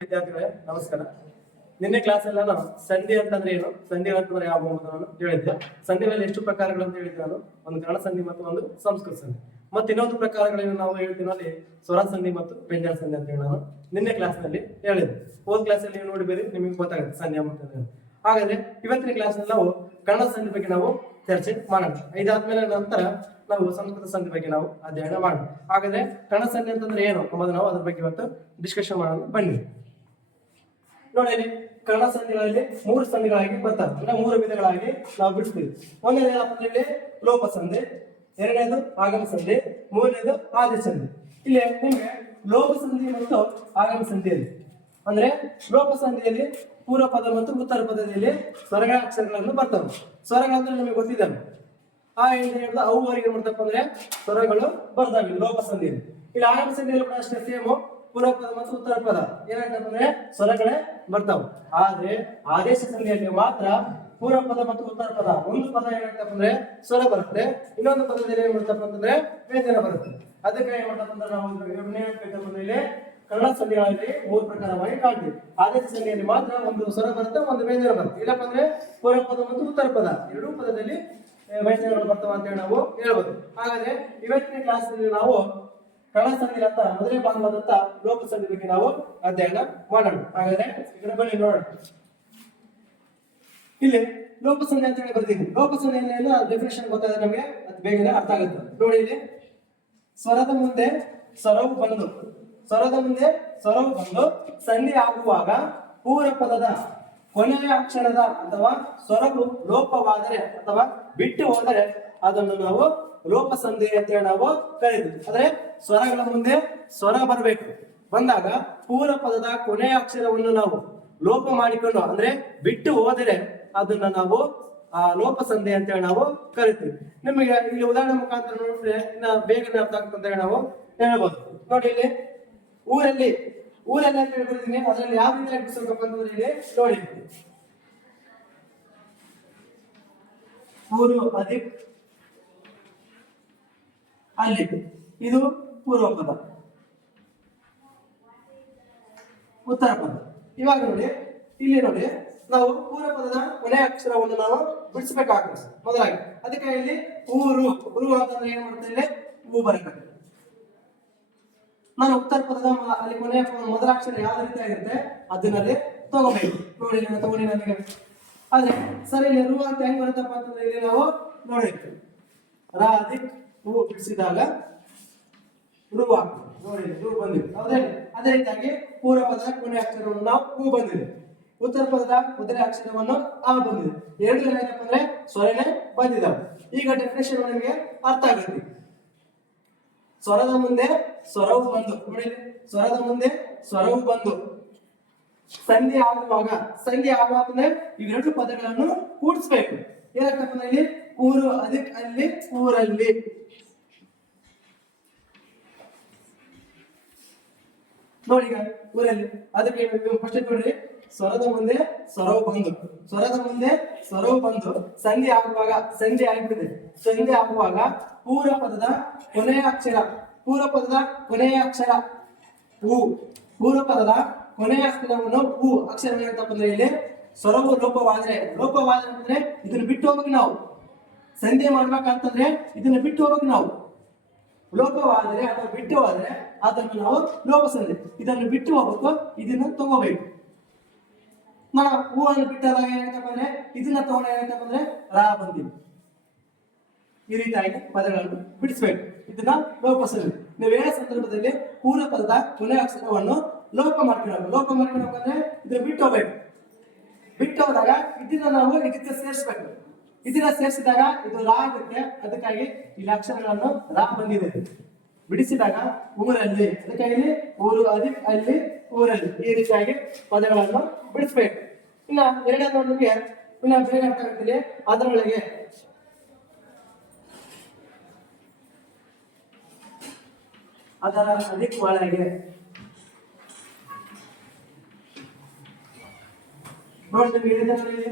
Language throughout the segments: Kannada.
ವಿದ್ಯಾರ್ಥಿಗಳೇ ನಮಸ್ಕಾರ. ನಿನ್ನೆ ಕ್ಲಾಸ್ ಎಲ್ಲ ನಾನು ಸಂಧಿ ಅಂತಂದ್ರೆ ಏನು, ಸಂಧಿ ಅಂತಂದ್ರೆ ಯಾವ ನಾನು ಹೇಳಿದ್ದೆ. ಸಂಧಿಗಳಲ್ಲಿ ಎಷ್ಟು ಪ್ರಕಾರಗಳು ಅಂತ ಹೇಳಿದ್ದೆ ನಾನು, ಒಂದು ಕನ್ನಡ ಸಂಧಿ ಮತ್ತು ಒಂದು ಸಂಸ್ಕೃತ ಸಂಧಿ. ಮತ್ತೆ ಇನ್ನೊಂದು ಪ್ರಕಾರಗಳನ್ನು ನಾವು ಹೇಳ್ತೀವಿ ಅಲ್ಲಿ ಸ್ವರ ಸಂಧಿ ಮತ್ತು ವ್ಯಂಜನ ಸಂಧಿ ಅಂತ ಹೇಳಿ ನಾನು ನಿನ್ನೆ ಕ್ಲಾಸ್ ನಲ್ಲಿ ಹೇಳಿದ್ದೆ. ಹೋದ ಕ್ಲಾಸ್ ಅಲ್ಲಿ ನೀವು ನೋಡಿಬೇರಿ, ನಿಮಗೆ ಗೊತ್ತಾಗುತ್ತೆ ಸಂಧಿ ಅಂತ. ಹಾಗಾದ್ರೆ ಇವತ್ತಿನ ಕ್ಲಾಸ್ ನಲ್ಲಿ ನಾವು ಕನ್ನಡ ಸಂಧಿ ಬಗ್ಗೆ ನಾವು ಚರ್ಚೆ ಮಾಡೋಣ. ಇದಾದ್ಮೇಲೆ ನಂತರ ನಾವು ಸಂಸ್ಕೃತ ಸಂಧಿ ಬಗ್ಗೆ ನಾವು ಅಧ್ಯಯನ ಮಾಡೋಣ. ಹಾಗಾದ್ರೆ ಕನ್ನಡ ಸಂಧಿ ಅಂತಂದ್ರೆ ಏನು ಎಂಬುದು ನಾವು ಅದ್ರ ಬಗ್ಗೆ ಇವತ್ತು ಡಿಸ್ಕಷನ್ ಮಾಡೋಣ. ಬನ್ನಿ ನೋಡಿ, ಕನ್ನಡ ಸಂಧಿಗಳಲ್ಲಿ ಮೂರು ಸಂಧಿಗಳಾಗಿ ಬರ್ತಾರೆ, ಅಂದ್ರೆ ಮೂರು ವಿಧಗಳಾಗಿ ನಾವು ಬಿಡಿಸ್ತೀವಿ. ಒಂದನೇದು ಲೋಪ ಸಂಧಿ, ಎರಡನೇದು ಆಗಮ ಸಂಧಿ, ಮೂರನೇದು ಆದಿ ಸಂಧಿ. ಇಲ್ಲಿ ನಿಮ್ಗೆ ಲೋಪ ಸಂಧಿ ಮತ್ತು ಆಗಮ ಸಂಧಿಯಲ್ಲಿ ಅಂದ್ರೆ ಲೋಪ ಸಂಧಿಯಲ್ಲಿ ಪೂರ್ವ ಪದ ಮತ್ತು ಉತ್ತರ ಪದದಲ್ಲಿ ಸ್ವರಗಳ ಅಕ್ಷರಗಳನ್ನು ಬರ್ತವೆ. ಸ್ವರಗಳಂದ್ರೆ ನಿಮಗೆ ಗೊತ್ತಿದ್ದಾವೆ, ಆ ಹೇಳಿದ ಅವುವರೆಗೆ ಮಾಡ್ತಪ್ಪ ಅಂದ್ರೆ ಸ್ವರಗಳು ಬರ್ತಾವೆ ಲೋಪ ಸಂಧಿಯಲ್ಲಿ. ಇಲ್ಲಿ ಆಗಮ ಸಂಧಿಯಲ್ಲಿ ಕೂಡ ಅಷ್ಟೇ ಸೇಮ್, ಪೂರ್ವ ಪದ ಮತ್ತು ಉತ್ತರ ಪದ ಏನಾಗ್ತಪ್ಪ ಅಂದ್ರೆ ಸ್ವರಗಳೇ ಬರ್ತಾವ. ಆದ್ರೆ ಆದೇಶ ಸಂಧಿಯಲ್ಲಿ ಮಾತ್ರ ಪೂರ್ವ ಪದ ಮತ್ತು ಉತ್ತರ ಪದ ಒಂದು ಪದ ಏನಾಗ್ತಪ್ಪ ಅಂದ್ರೆ ಸ್ವರ ಬರುತ್ತೆ, ಇನ್ನೊಂದು ಪದದಲ್ಲಿ ಏನ್ ಮಾಡ್ತಪ್ಪ ಅಂತಂದ್ರೆ ವ್ಯಂಜನ ಬರುತ್ತೆ. ಅದಕ್ಕೆ ಏನ್ ಮಾಡ್ತಪ್ಪ ಅಂದ್ರೆ ನಾವು ಇಲ್ಲಿ ಕನ್ನಡ ಸಂಧಿಗಳಲ್ಲಿ ಮೂರು ಪ್ರಕಾರವಾಗಿ ಕಾಣ್ತೀವಿ. ಆದೇಶ ಸಂಧಿಯಲ್ಲಿ ಮಾತ್ರ ಒಂದು ಸ್ವರ ಬರುತ್ತೆ, ಒಂದು ವ್ಯಂಜನ ಬರುತ್ತೆ. ಇಲ್ಲಪ್ಪ ಅಂದ್ರೆ ಪೂರ್ವ ಪದ ಮತ್ತು ಉತ್ತರ ಪದ ಎರಡೂ ಪದದಲ್ಲಿ ವ್ಯಂಜನಗಳು ಬರ್ತವೆ ಅಂತ ಹೇಳಿ ನಾವು ಹೇಳ್ಬೋದು. ಹಾಗಾದ್ರೆ ಇವತ್ತಿನ ಕ್ಲಾಸ್ ನಲ್ಲಿ ನಾವು ಕನ್ನಡ ಸಂಧಿ ಅಂತ ಮೊದಲೇ ಭಾಗವಾದಂತ ಲೋಪ ಸಂಧಿ ಬಗ್ಗೆ ನಾವು ಅಧ್ಯಯನ ಮಾಡೋಣ. ಹಾಗಾದ್ರೆ ಈ ಬನ್ನಿ ನೋಡೋಣ. ಇಲ್ಲಿ ಲೋಪ ಸಂಧಿ ಅಂತ ಹೇಳಿ ಬರ್ತೀವಿ. ಲೋಪ ಸಂಧಿ ಡೆಫಿನೇಷನ್ ಗೊತ್ತಾದ್ರೆ ನಮಗೆ ಅದು ಬೇಗನೆ ಅರ್ಥ ಆಗುತ್ತೆ. ನೋಡಿ, ಇಲ್ಲಿ ಸ್ವರದ ಮುಂದೆ ಸ್ವರವು ಬಂದು ಸಂಧಿ ಆಗುವಾಗ ಪೂರ್ವ ಪದದ ಕೊನೆಯ ಅಕ್ಷರದ ಅಥವಾ ಸ್ವರವು ಲೋಪವಾದರೆ ಅಥವಾ ಬಿಟ್ಟು ಹೋದರೆ ಅದನ್ನು ನಾವು ಲೋಪ ಸಂಧಿ ಅಂತ ಹೇಳಿ ನಾವು ಕರೀತೀವಿ. ಅಂದ್ರೆ ಸ್ವರಗಳ ಮುಂದೆ ಸ್ವರ ಬರಬೇಕು, ಬಂದಾಗ ಪೂರ್ವ ಪದದ ಕೊನೆಯ ಅಕ್ಷರವನ್ನು ನಾವು ಲೋಪ ಮಾಡಿಕೊಂಡು ಅಂದ್ರೆ ಬಿಟ್ಟು ಹೋದರೆ ಅದನ್ನ ನಾವು ಲೋಪ ಸಂಧಿ ಅಂತ ಹೇಳಿ ನಾವು ಕರಿತೀವಿ. ನಿಮಗೆ ಇಲ್ಲಿ ಉದಾಹರಣೆ ಮುಖಾಂತರ ನೋಡಿದ್ರೆ ಇನ್ನ ಬೇಗನೆ ಅರ್ಥ ಆಗುತ್ತೆ ಅಂತ ಹೇಳಿ ನಾವು ಹೇಳ್ಬೋದು. ನೋಡಿ, ಇಲ್ಲಿ ಊರಲ್ಲಿ ಅಂತ ಹೇಳ್ಬಿಡ್ತೀನಿ, ಅದರಲ್ಲಿ ಯಾವ ರೀತಿ ಬಿಡಿಸಬೇಕು ಅಂತಂದ್ರೆ ಇಲ್ಲಿ ನೋಡಿ, ಊರು ಅಧಿಕ್ ಅಲ್ಲಿ, ಇದು ಪೂರ್ವ ಪದ, ಉತ್ತರ ಪದ. ಇವಾಗ ನೋಡಿ, ಇಲ್ಲಿ ನೋಡಿ, ನಾವು ಪೂರ್ವ ಪದದ ಕೊನೆಯ ಅಕ್ಷರವನ್ನು ನಾವು ಬಿಡಿಸಬೇಕಾಗ್ತದೆ ಮೊದಲಾಗಿ. ಅದಕ್ಕೆ ಇಲ್ಲಿ ಊರು ಅಂತಂದ್ರೆ ಏನ್ ಮಾಡ್ತೇವೆ, ಹೂ ಬರಬೇಕು. ನಾನು ಉತ್ತರ ಪದದ ಅಲ್ಲಿ ಕೊನೆಯ ಮೊದಲ ಅಕ್ಷರ ಯಾವ ರೀತಿ ಆಗಿರುತ್ತೆ ಅದನ್ನಲ್ಲಿ ತಗೋಬೇಕು. ನೋಡಿ, ನಾನು ತಗೊಂಡಿ ನನಗೆ. ಆದ್ರೆ ಸರಿ, ಇಲ್ಲಿ ರು ಅಂತ ಹೆಂಗ್ ಬರುತ್ತಪ್ಪ ಅಂತಂದ್ರೆ ಇಲ್ಲಿ ನಾವು ನೋಡಿರ್ತೀವಿ, ರಾ ಅಧಿಕ್ ಹೂ ಬಿಡಿಸಿದಾಗ ರು ಆಗ್ತದೆ. ನೋಡಿ, ರು ಬಂದಿದೆ, ಹೌದೇ? ಅದೇ ರೀತಿಯಾಗಿ ಪೂರ್ವ ಪದದ ಕೊನೆಯ ಅಕ್ಷರವನ್ನು ನಾವು ಹೂ ಬಂದಿದೆ, ಉತ್ತರ ಪದದ ಮೊದಲ ಅಕ್ಷರವನ್ನು ಆ ಬಂದಿದೆ. ಎರಡು ಏನಪ್ಪ ಅಂದ್ರೆ ಸ್ವರನೇ ಬಂದಿದ್ದಾವೆ. ಈಗ ಡೆಫಿನೇಷನ್ ನಿಮಗೆ ಅರ್ಥ ಆಗುತ್ತೆ. ಸ್ವರದ ಮುಂದೆ ಸ್ವರವು ಬಂದು, ನೋಡಿ, ಸ್ವರದ ಮುಂದೆ ಸ್ವರವು ಬಂದು ಸಂಧಿ ಆಗುವಾಗ ಇವೆರಡು ಪದಗಳನ್ನು ಕೂಡಿಸ್ಬೇಕು. ಏನಾಗ್ತಪ್ಪ ಅಂದ್ರೆ ಇಲ್ಲಿ ಊರು ಅದಕ್ಕೆ ಅಲ್ಲಿ ಊರಲ್ಲಿ. ನೋಡಿ, ಈಗ ಊರಲ್ಲಿ ಅದಕ್ಕೆ ಫಸ್ಟ್ ನೋಡ್ರಿ, ಸ್ವರದ ಮುಂದೆ ಸ್ವರವು ಬಂದು ಸಂಧಿ ಆಗಿಬಿಟ್ಟಿದೆ. ಸಂಧಿ ಆಗುವಾಗ ಪೂರ್ವ ಪದದ ಕೊನೆಯ ಅಕ್ಷರ ಹೂ, ಪೂರ್ವ ಪದದ ಕೊನೆಯ ಅಕ್ಷರವನ್ನು ಹೂ ಅಕ್ಷರ ಏನಂತಪ್ಪ ಅಂದ್ರೆ ಇಲ್ಲಿ ಸ್ವರವು ಲೋಪವಾದ್ರೆ ಅಂದ್ರೆ ಇದನ್ನ ಬಿಟ್ಟು ಹೋಗ್ಬೇಕು. ನಾವು ಸಂಧಿ ಮಾಡ್ಬೇಕಂತಂದ್ರೆ ಇದನ್ನ ಬಿಟ್ಟು ಹೋಗ್ಬೇಕು. ನಾವು ಲೋಪವಾದರೆ ಅಥವಾ ಬಿಟ್ಟು ಹೋದ್ರೆ ಅದನ್ನು ನಾವು ಲೋಪ ಸಂಧಿ. ಇದನ್ನು ಬಿಟ್ಟು ಹೋಗ್ಬೇಕು, ಇದನ್ನ ತಗೋಬೇಕು. ನಾವು ಹೂವನ್ನು ಬಿಟ್ಟಾದಾಗ ಏನಾಯ್ತಪ್ಪ ಅಂದ್ರೆ ಇದನ್ನ ತಗೊಂಡ ಏನಾಯ್ತಪ್ಪ ಅಂದ್ರೆ ರಾ ಬಂದಿವಿ. ಈ ರೀತಿಯಾಗಿ ಪದಗಳನ್ನು ಬಿಡಿಸ್ಬೇಕು. ಇದನ್ನ ಲೋಪ ಸಂಧಿ. ನೀವು ಹೇಳೋ ಸಂದರ್ಭದಲ್ಲಿ ಪೂರ್ವ ಪದದ ಕೊನೆಯ ಅಕ್ಷರವನ್ನು ಲೋಪ ಮಾಡ್ಕೊಂಡ್ರೆ ಇದನ್ನ ಬಿಟ್ಟು ಹೋಗ್ಬೇಕು. ಬಿಟ್ಟು ಹೋದಾಗ ಇದನ್ನ ನಾವು ಇದಕ್ಕೆ ಸೇರಿಸ್ಬೇಕು. ಇದನ್ನ ಸೇರಿಸಿದಾಗ ಇದು ರಾ ಆಗುತ್ತೆ. ಅದಕ್ಕಾಗಿ ಇಲ್ಲಿ ಅಕ್ಷರಗಳನ್ನು ರಾ ಬಂದಿದೆ. ಬಿಡಿಸಿದಾಗ ಊರಲ್ಲಿ, ಅದಕ್ಕಾಗಿ ಊರು ಅಧಿಕ್ ಅಲ್ಲಿ ಊರಲ್ಲಿ. ಈ ರೀತಿಯಾಗಿ ಪದಗಳನ್ನು ಬಿಡಿಸ್ಬೇಕು. ಇನ್ನ ಎರಡನೇ ನೋಡಿಗೆ ಇನ್ನ ಬೇಗ ಅರ್ಥ ಆಗುತ್ತದೆ. ಅದರೊಳಗೆ ಅದರ ಅಧಿಕ್ ಒಳಗೆ ನೋಡಿ, ಹೇಳಿದಲ್ಲಿ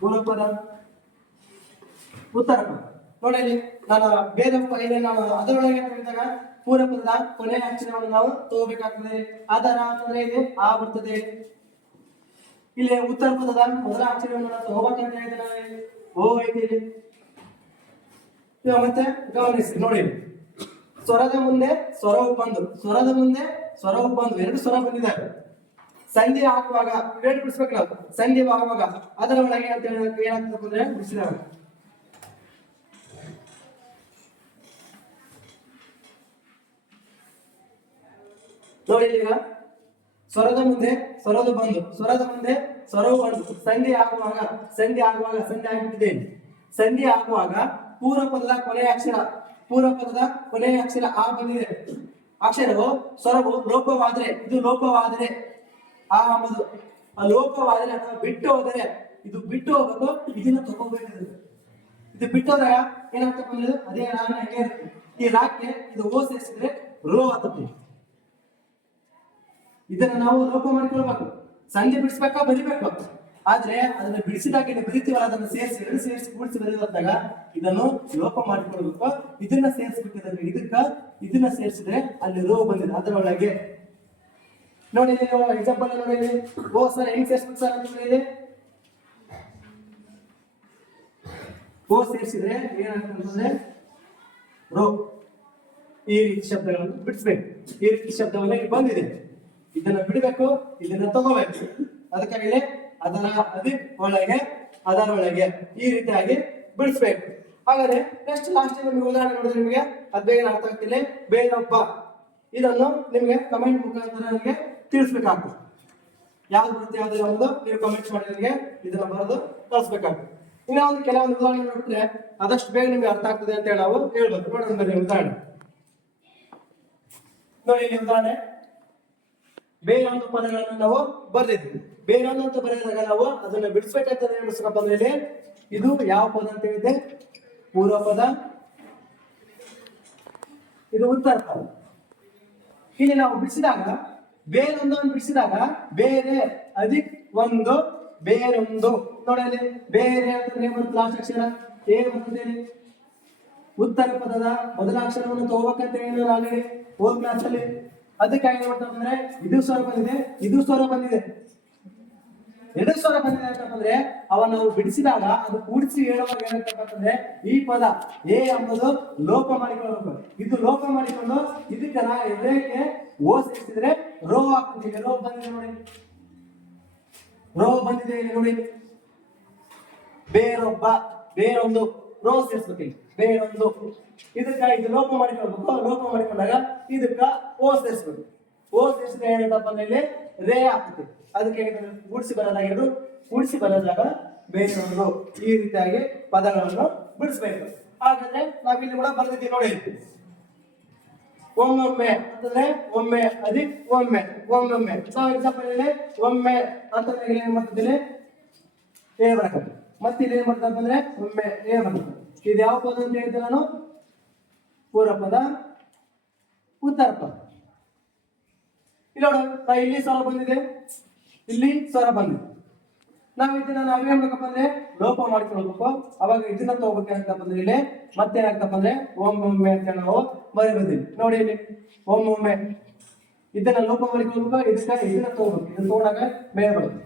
ಪೂರ್ವ ಪದ ಉತ್ತರ ಪದ. ನೋಡಿ, ನಾನು ಭೇದ ನಾನು ಅದರೊಳಗೆ ಹೇಳಿದಾಗ ಪೂರ್ವಪದದ ಕೊನೆಯ ಅಕ್ಷರವನ್ನು ನಾವು ತಗೋಬೇಕಾಗ್ತದೆ. ಅದರ ಅಂತಂದ್ರೆ ಇಲ್ಲಿ ಆ ಬರ್ತದೆ. ಇಲ್ಲಿ ಉತ್ತರ ಪದದ ಮೊದಲ ಅಕ್ಷರವನ್ನು ನಾವು ತಗೋಬೇಕಂತ ಹೇಳಿದ್ರೆ ನಾವು ಓ ಐತಿ ಇಲ್ಲಿ. ಮತ್ತೆ ಗಮನಿಸಿ ನೋಡಿ, ಸ್ವರದ ಮುಂದೆ ಸ್ವರವು ಬಂದು, ಸ್ವರದ ಮುಂದೆ ಸ್ವರವು ಬಂದು, ಎರಡು ಸ್ವರ ಬಂದಿದ್ದಾರೆ. ಸಂಧಿ ಹಾಕುವಾಗ ವೇಟ್ ಬಿಡಿಸ್ಬೇಕು ನಾವು. ಸಂಧಿ ಆಗುವಾಗ ಅದರ ಒಳಗೆ ಅಂತ ಏನಾಗ್ತದೆ ಅಂದ್ರೆ ಬಿಡಿಸಿದಾಗ ನೋಡಿ ಈಗ ಸ್ವರದ ಮುಂದೆ ಸ್ವರದು ಬಂದು, ಸ್ವರದ ಮುಂದೆ ಸ್ವರವು ಬಂದು, ಸಂಧಿ ಆಗುವಾಗ ಸಂಧಿ ಆಗಿಬಿಟ್ಟಿದೆ. ಸಂಧಿ ಆಗುವಾಗ ಪೂರ್ವ ಪದದ ಕೊನೆಯ ಅಕ್ಷರ, ಪೂರ್ವ ಪದದ ಕೊನೆಯ ಅಕ್ಷರ ಆ ಬಂದಿದೆ. ಅಕ್ಷರವು ಸ್ವರವು ಲೋಪವಾದರೆ, ಇದು ಲೋಪವಾದರೆ ಆ ಅಂಬುದು ಲೋಪವಾದರೆ ಅಥವಾ ಬಿಟ್ಟು ಹೋದರೆ, ಇದು ಬಿಟ್ಟು ಹೋಗಬೇಕು, ಇದನ್ನ ತಗೋಬೇಕು. ಇದು ಬಿಟ್ಟು ಹೋದಾಗ ಏನಾಗ್ತಪ್ಪ ಅಂದ್ರೆ ಅದೇ ರಾಗ ಹಂಗೆ ಇರುತ್ತೆ. ಈ ರಾಗಕ್ಕೆ ಇದು ಓ ಸೇರಿಸಿದ್ರೆ ರೋ ಆಗ್ತದೆ. ಇದನ್ನ ನಾವು ಲೋಪ ಮಾಡ್ಕೊಳ್ಬೇಕು. ಸಂಧಿ ಬಿಡಿಸ್ಬೇಕಾ ಬರಿಬೇಕು. ಆದ್ರೆ ಅದನ್ನ ಬಿಡಿಸಿದಾಗ ಇಲ್ಲಿ ಬರಿತೀವಲ್ಲ, ಅದನ್ನ ಸೇರಿಸಿ ಎರಡು ಸೇರಿಸಿ ಕೂಡಿಸಿ ಬರೆದಾಗ ಇದನ್ನು ಲೋಪ ಮಾಡಿಕೊಳ್ಬೇಕು. ಇದನ್ನ ಸೇರಿಸ್ಬೇಕಿದ್ರೆ ಇದನ್ನ ಸೇರಿಸಿದ್ರೆ ಅಲ್ಲಿ ರೋ ಬಂದಿದೆ ಅದರೊಳಗೆ. ನೋಡಿ ನೀವು ಎಕ್ಸಾಂಪಲ್ ನೋಡಿ, ಓ ಸರ್ ಹೆಂಗ್ ಸೇರಿಸ್ಬೇಕು ಸರ್ ಅಂತ ಹೇಳಿ ಓ ಸೇರಿಸಿದ್ರೆ ಏನಾಗ್ತದೆ ರೋ. ಈ ರೀತಿ ಶಬ್ದಗಳನ್ನು ಬಿಡಿಸ್ಬೇಕು. ಈ ರೀತಿ ಶಬ್ದವನ್ನ ಇಲ್ಲಿ ಬಂದಿದೆ, ಇದನ್ನ ಬಿಡಬೇಕು, ಇದನ್ನ ತಗೋಬೇಕು. ಅದಕ್ಕಾಗಿ ಅದರ ಒಳಗೆ ಅದರೊಳಗೆ ಈ ರೀತಿಯಾಗಿ ಬಿಡಿಸ್ಬೇಕು. ಹಾಗಾದ್ರೆ ನೆಕ್ಸ್ಟ್ ಲಾಸ್ಟ್ ನಿಮ್ಗೆ ಉದಾಹರಣೆ ನೋಡಿದ್ರೆ ನಿಮಗೆ ಅದು ಬೇಗ ಅರ್ಥ ಆಗ್ತಿಲ್ಲ. ಬೇರೊಬ್ಬ ಇದನ್ನು ನಿಮಗೆ ಕಮೆಂಟ್ ಮುಖಾಂತರ ನಿಮಗೆ ತಿಳಿಸ್ಬೇಕಾಗ್ತದೆ. ಯಾವ್ದು ಬರುತ್ತೆ ಯಾವ್ದು ಒಂದು ನೀವು ಕಮೆಂಟ್ ಮಾಡಿ ನಿಮಗೆ ಇದನ್ನ ಬರೆದು ಕಳಿಸ್ಬೇಕಾಗ್ತದೆ. ಇನ್ನ ಒಂದು ಕೆಲವೊಂದು ಉದಾಹರಣೆ ನೋಡಿದ್ರೆ ಆದಷ್ಟು ಬೇಗ ನಿಮ್ಗೆ ಅರ್ಥ ಆಗ್ತದೆ ಅಂತ ಹೇಳಿ ನಾವು ಹೇಳ್ಬೇಕು. ನೋಡೋಣ ಬನ್ನಿ ಉದಾಹರಣೆ ನೋಡಿ. ಇಲ್ಲಿ ಉದಾಹರಣೆ ಬೇರೊಂದು ಪದಗಳನ್ನು ನಾವು ಬರೆದಿದ್ವಿ. ಬೇರೊಂದು ಅಂತ ಬರೆದಾಗ ನಾವು ಅದನ್ನ ಬಿಡಿಸ್ಬೇಕಂತ ಬಿಡಿಸ್ಬೇಕಪ್ಪ ಅಂದ್ರೆ ಇದು ಯಾವ ಪದ ಅಂತ ಹೇಳಿದೆ? ಪೂರ್ವ ಪದ, ಇದು ಉತ್ತರ ಪದ. ಇಲ್ಲಿ ನಾವು ಬಿಡಿಸಿದಾಗ ಬೇರೊಂದನ್ನು ಬಿಡಿಸಿದಾಗ ಬೇರೆ ಅಧಿಕ್ ಒಂದು ಬೇರೊಂದು ನೋಡಿ. ಬೇರೆ ಅಂತಂದ್ರೆ ಬರುತ್ತೆ ಲಾಸ್ಟ್ ಅಕ್ಷರ ಏ ಬರ್ತದೆ. ಉತ್ತರ ಪದದ ಮೊದಲ ಅಕ್ಷರವನ್ನು ತಗೋಬೇಕಂತ ಹೇಳಿ ಆಲ್ರೆಡಿ ಹೋದ್ ಕ್ಲಾಸ್ ಅಲ್ಲಿ. ಅದಕ್ಕಾಗಿ ನೋಡ್ತಂದ್ರೆ ಇದು ಸ್ವರ ಬಂದಿದೆ, ಇದು ಸ್ವರ ಬಂದಿದೆ, ಎರಡು ಸ್ವರ ಬಂದಿದೆ ಅಂತಂದ್ರೆ ಅವ ನಾವು ಬಿಡಿಸಿದಾಗ ಅದು ಕೂಡಿಸಿ ಹೇಳುವಾಗ ಏನಾಗ್ತಕ್ಕಂತಂದ್ರೆ ಈ ಪದ ಎ ಎಂಬುದು ಲೋಪ ಮಾಡಿಕೊಳ್ಳಬೇಕು. ಇದು ಲೋಪ ಮಾಡಿಕೊಂಡು ಇದಕ್ಕೆ ಎದಕ್ಕೆ ಓ ಸೇರಿಸಿದ್ರೆ ರೋ ಆಗ್ತದೆ. ರೋ ಬಂದಿದೆ ನೋಡಿ, ರೋ ಬಂದಿದೆ ಇಲ್ಲಿ ನೋಡಿ. ಬೇರೊಬ್ಬ ಬೇರೊಂದು ರೋ ಸೇರಿಸ್ಬೇಕು. ಬೇರೊಂದು ಇದಕ್ಕ ಇದು ಲೋಪ ಮಾಡಿಕೊಳ್ಬೇಕು. ಲೋಪ ಮಾಡಿಕೊಂಡಾಗ ಇದಕ್ಕ ಓ ಸೇರಿಸ್ಬೇಕು. ಓ ಸೇರಿಸಿದ್ರೆ ಏನಂತಪ್ಪ ಅಂದ್ರೆ ಇಲ್ಲಿ ರೇ ಆಗ್ತದೆ. ಅದಕ್ಕೆ ಕೂಡಿಸಿ ಬರೋದಾಗಿರೋದು, ಕೂಡಿಸಿ ಬರೋದಾಗ ಬೇರೊಂದು ಈ ರೀತಿಯಾಗಿ ಪದಗಳನ್ನು ಬಿಡಿಸ್ಬೇಕು. ಹಾಗಾದ್ರೆ ನಾವಿಲ್ಲಿ ಕೂಡ ಬರ್ತಿದ್ದೀವಿ ನೋಡಿ. ಒಮ್ಮೊಮ್ಮೆ ಅಂತಂದ್ರೆ ಒಮ್ಮೆ ಅಧಿಕ್ ಒಮ್ಮೆ, ಒಮ್ಮೊಮ್ಮೆ ನಾವು ಎಕ್ಸಾಂಪಲ್ ಇಲ್ಲಿ ಒಮ್ಮೆ ಅಂತಂದ್ರೆ ಏನ್ ಮಾಡ್ತಿದ್ದೀನಿ ಏ ಬರಕತ್ತೆ. ಮತ್ತೆ ಇಲ್ಲಿ ಏನ್ ಮಾಡ್ತಪ್ಪ ಅಂದ್ರೆ ಒಮ್ಮೆ ಏ ಬರ್ತದೆ. ಇದು ಯಾವ ಪದ ಅಂತ ಹೇಳಿದ್ರೆ ನಾನು ಪೂರ್ವ ಪದ, ಉತ್ತರ ಪದ. ಇಲ್ಲಿ ನೋಡು ಇಲ್ಲಿ ಸ್ವರ ಬಂದಿದೆ, ಇಲ್ಲಿ ಸ್ವರ ಬಂದಿದೆ. ಇದನ್ನ ನಾವೇನ್ ಮಾಡ್ಬೇಕಪ್ಪ ಅಂದ್ರೆ ಲೋಪ ಮಾಡ್ಕೊಳ್ಬೇಕು. ಅವಾಗ ಇದನ್ನ ತಗೋಬೇಕಂತಪ್ಪ ಅಂದ್ರೆ ಇಲ್ಲಿ ಮತ್ತೇನಾಗ್ತಪ್ಪ ಅಂದ್ರೆ ಒಮ್ಮೊಮ್ಮೆ ಅಂತ ನಾವು ಬರೀ ನೋಡಿ. ಇಲ್ಲಿ ಒಮ್ಮೊಮ್ಮೆ ಇದನ್ನ ಲೋಪ ಮಾಡ್ಕೊಳ್ಬೇಕು, ಇದನ್ನ ತಗೋಬೇಕು. ಇದನ್ನ ತಗೊಂಡಾಗ ಮೇಲೆ ಬರುತ್ತೆ.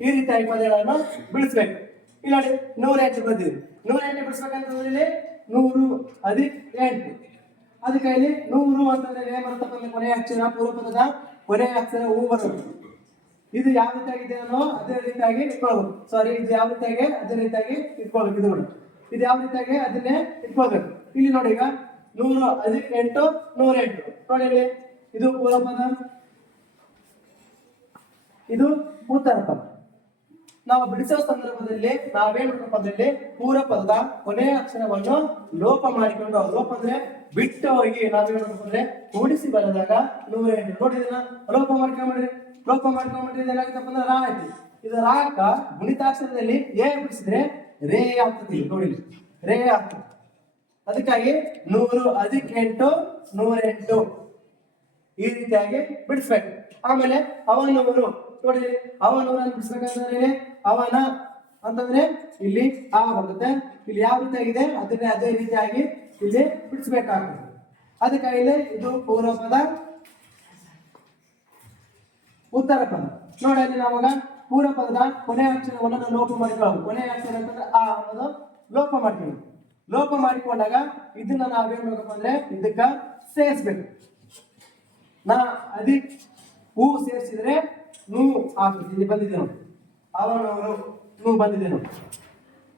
ಈ ರೀತಿಯಾಗಿ ಪದಗಳನ್ನು ಬಿಡಿಸ್ಬೇಕು. ಇಲ್ಲಿ ನೋಡಿ 108 ಬರ್ತೀವಿ. 108 ಬಿಡಿಸ್ಬೇಕಂತಂದ್ರೆ ಇಲ್ಲಿ 100 ಅಧಿಕ್ 8. ಅದಕ್ಕೆ ಇಲ್ಲಿ 100 ಅಂತಂದ್ರೆ ಏನ್ ಬರುತ್ತಪ್ಪ ಅಂದ್ರೆ ಕೊನೆಯ ಅಕ್ಷರ ಪೂರ್ವ ಪದದ ಕೊನೆಯ ಅಕ್ಷರ ಹೂ ಬರುತ್ತೆ. ಇದು ಯಾವ ರೀತಿಯಾಗಿದೆ ಅನ್ನೋ ಅದೇ ರೀತಿಯಾಗಿ ಇಟ್ಕೊಳ್ಬೇಕು. ಸಾರಿ, ಇದು ಯಾವ ರೀತಿಯಾಗಿ ಅದೇ ರೀತಿಯಾಗಿ ಇಟ್ಕೊಳ್ಬೇಕು. ಇದು ನೋಡಿ, ಇದು ಯಾವ ರೀತಿಯಾಗಿ ಅದನ್ನೇ ಇಟ್ಕೊಳ್ಬೇಕು. ಇಲ್ಲಿ ನೋಡಿ ಈಗ 100 ಅಧಿಕ್ 8 108 ನೋಡಿ. ಇಲ್ಲಿ ಇದು ಪೂರ್ವ ಪದ, ಇದು ಉತ್ತರ ಪದ. ನಾವು ಬಿಡಿಸುವ ಸಂದರ್ಭದಲ್ಲಿ ನಾವೇನ್ ಮಾಡಬೇಕು ಅಂದ್ರೆ ಪೂರ್ವ ಪದದ ಕೊನೆಯ ಅಕ್ಷರವನ್ನು ಲೋಪ ಮಾಡಿಕೊಂಡು, ಲೋಪ ಅಂದ್ರೆ ಬಿಟ್ಟು ಹೋಗಿ ನಾವೇನ್ ಮಾಡಬೇಕು ಅಂದ್ರೆ ಕೂಡಿಸಿ ಬರೆದಾಗ 108 ನೋಡಿ. ಇದನ್ನ ಲೋಪ ಮಾಡ್ಕೊಂಡ್ಬಿಡ್ರಿ. ಲೋಪ ಮಾಡ್ಕೊಂಡ್ಬಿಟ್ರೆ ಏನಾಗುತ್ತಪ್ಪ ಅಂದ್ರೆ ರಾ ಆಯ್ತು. ಇದು ರಾಕ ಗುಣಿತಾಕ್ಷರದಲ್ಲಿ ಏ ಬಿಡಿಸಿದ್ರೆ ರೇ ಆಗ್ತದೆ ನೋಡಿ, ರೇ ಆಗ್ತದೆ. ಅದಕ್ಕಾಗಿ 100 ಅಧಿಕ್ 8 108 ಈ ರೀತಿಯಾಗಿ ಬಿಡಿಸ್ಬೇಕು. ಆಮೇಲೆ ಅವನವರು ನೋಡಿ, ಅವನವರನ್ನು ಬಿಡಿಸ್ಬೇಕಂದ್ರೆ ಅವನ ಅಂತಂದ್ರೆ ಇಲ್ಲಿ ಆ ಬರುತ್ತೆ. ಇಲ್ಲಿ ಯಾವ ರೀತಿಯಾಗಿದೆ ಅದನ್ನೇ ಅದೇ ರೀತಿಯಾಗಿ ಇಲ್ಲಿ ಬಿಡಿಸ್ಬೇಕಾಗ್ತದೆ. ಅದಕ್ಕೆ ಇಲ್ಲಿ ಇದು ಪೂರ್ವ ಪದ, ಉತ್ತರ ಪದ. ನೋಡಿ ಅಲ್ಲಿ ನಾವಾಗ ಪೂರ್ವ ಪದದ ಕೊನೆಯ ಅಕ್ಷರವನ್ನು ನಾವು ಲೋಪ ಮಾಡಿಕೊಳ್ಳೋದು. ಕೊನೆಯ ಅಕ್ಷರ ಅಂತಂದ್ರೆ ಆ ಅನ್ನೋದು ಲೋಪ ಮಾಡ್ತೀವಿ. ಲೋಪ ಮಾಡಿಕೊಂಡಾಗ ಇದನ್ನ ನಾವೇನ್ ಮಾಡ್ಬೇಕಪ್ಪ ಅಂದ್ರೆ ಇದಕ್ಕ ಸೇರಿಸ್ಬೇಕು. ನಾ ಅದಿ ಹೂ ಸೇರಿಸಿದ್ರೆ ನೂ ಆಗ್ತದೆ. ಇಲ್ಲಿ ಬಂದಿದೆ ನೋಡಿ, ಅವನವರು ನೂ ಬಂದಿದೆ ನೋಡಿ.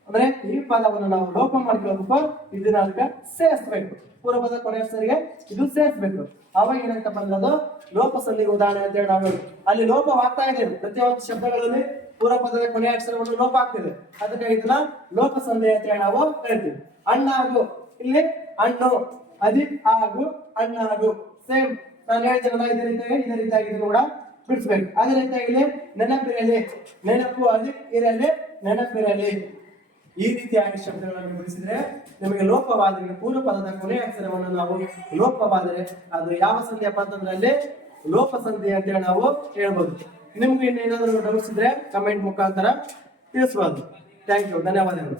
ಅಂದ್ರೆ ಈ ಪದವನ್ನು ನಾವು ಲೋಪ ಮಾಡ್ಕೊಳ್ಬೇಕು, ಇದನ್ನ ಅದಕ್ಕೆ ಸೇರಿಸ್ಬೇಕು. ಪೂರ್ವ ಪದ ಕೊನೆಯ ಅಕ್ಷರಿಗೆ ಇದು ಸೇರಿಸ್ಬೇಕು. ಅವಾಗ ಏನಾಗ್ತಪ್ಪ ಅಂದ್ರೆ ಅದು ಲೋಪ ಸಂಧಿಗೆ ಉದಾಹರಣೆ ಅಂತ ಹೇಳಿ ನಾವು ಅಲ್ಲಿ ಲೋಪವಾಗ್ತಾ ಇದೆ. ಪ್ರತಿಯೊಂದು ಶಬ್ದಗಳಲ್ಲಿ ಪೂರ್ವ ಪದದ ಕೊನೆಯ ಅಕ್ಷರವನ್ನು ಲೋಪ ಆಗ್ತಿದೆ. ಅದಕ್ಕೆ ಇದನ್ನ ಲೋಪ ಸಂಧಿ ಅಂತ ಹೇಳಿ ನಾವು ಹೇಳ್ತೀವಿ. ಅಣ್ಣಾಗು, ಇಲ್ಲಿ ಹಣ್ಣು, ಅದಿ ಆಗು, ಅಣ್ಣಾಗು ಸೇಮ್ ನಾನು ಹೇಳ್ತೀನಲ್ಲ ಇದೇ ರೀತಿಯಾಗಿ ಇದನ್ನು ಕೂಡ ಬಿಡಿಸ್ಬೇಕು. ಅದೇ ರೀತಿಯಾಗಿ ಇಲ್ಲಿ ನೆನಪಿರಲಿ, ನೆನಪು ಅದಿ ಇರಲಿ, ನೆನಪಿರಲಿ. ಈ ರೀತಿಯಾಗಿ ಶಬ್ದಗಳನ್ನು ಬಿಡಿಸಿದ್ರೆ ನಿಮಗೆ ಲೋಪವಾದರೆ ಪೂರ್ವ ಪದದ ಕೊನೆಯ ಅಕ್ಷರವನ್ನು ನಾವು ಲೋಪವಾದರೆ ಅದು ಯಾವ ಸಂಧಿಯಪ್ಪ ಅಂತಂದ್ರೆ ಅಲ್ಲಿ ಲೋಪ ಸಂಧಿ ಅಂತ ಹೇಳಿ ನಾವು ಹೇಳ್ಬೋದು. ನಿಮ್ಗೆ ಇನ್ನೇನಾದರೂ ಡೌಟ್ಸ್ ಇದ್ರೆ ಕಮೆಂಟ್ ಮುಖಾಂತರ ತಿಳಿಸಬಹುದು. ಥ್ಯಾಂಕ್ ಯು, ಧನ್ಯವಾದಗಳು.